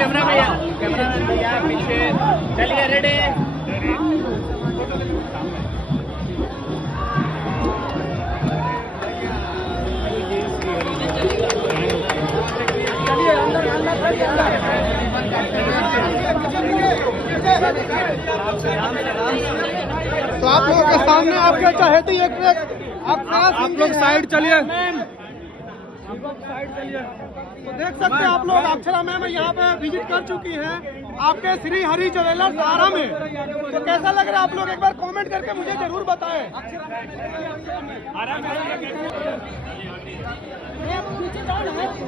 Camera भैया पीछे चलिए, रेडी। तो आप लोगों के सामने आपके चहेती आप लोग साइड चलिए, साइड चलिए। तो देख सकते हैं आप लोग, अक्षरा मैम यहाँ पे विजिट कर चुकी हैं आपके श्री हरि ज्वेलर्स आरा में। तो कैसा लग रहा है आप लोग एक बार कमेंट करके मुझे जरूर बताएं।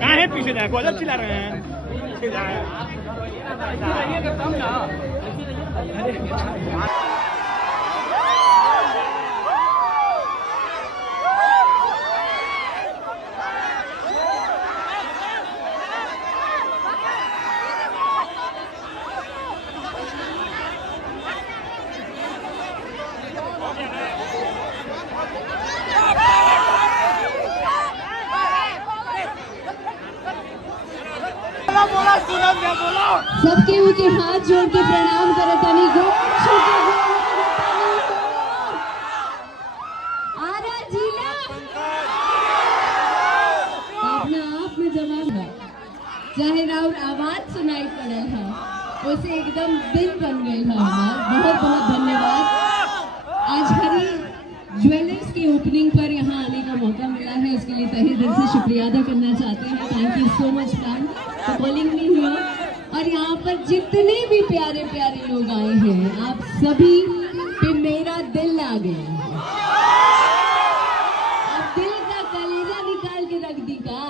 कहाँ है? पीछे जाए, गजब चिल्ला रहे हैं। सबके ऊँचे हाथ जोड़ के प्रणाम करे तनी गो आरा जिला अपना आप में जवाब है, चाहे राउर आवाज सुनाई पड़ल है उसे एकदम दिल बन गई है। बहुत बहुत धन्यवाद। आज हरी ज्वेलर्स की ओपनिंग पर यहाँ आने का मौका मिला है, उसके लिए तहे दिल से शुक्रिया अदा करना चाहते हैं। Thank you so much ma'am for calling me here. और यहाँ पर जितने भी प्यारे प्यारे लोग आए हैं, आप सभी पे मेरा दिल आ गया है। आप दिल का कलेजा निकाल के रख दी का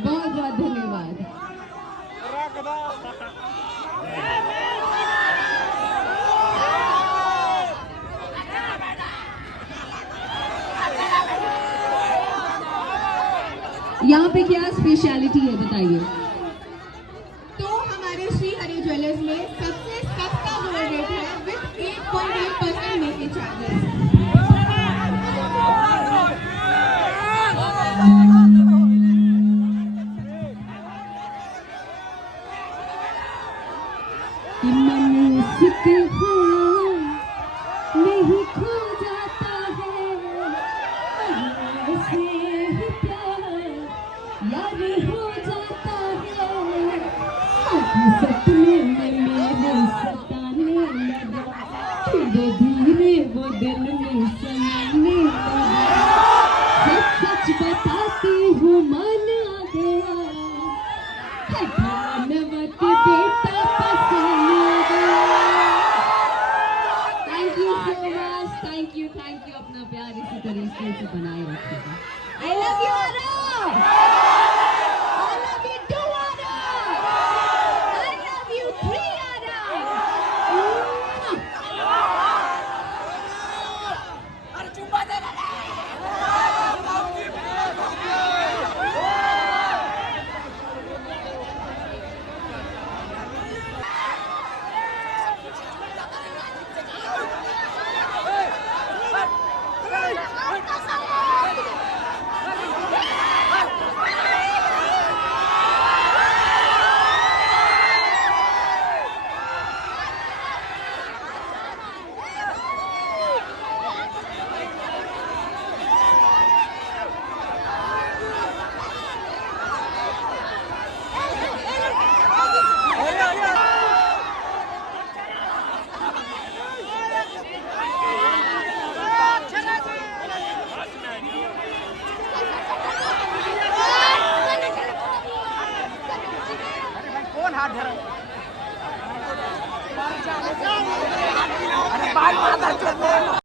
बहुत बहुत धन्यवाद। यहाँ पे क्या स्पेशलिटी है बताइए? तो हमारे श्री हरि ज्वेलर्स में सबसे सस्ता गोल्ड रेट है विद 8.8% मेकिंग चार्जेस। नहीं खो जाता है यार हो जाता है, सपने में मेरे सताने लगा, धीरे धीरे वो दिल में समाने लगा। सच सच बताती हूँ मन आ गया, धनवत बेटा पसंद आ गया। Thank you so much, thank you. अपना प्यार इसी तरीके से बनाए रखिएगा। I love you Ara.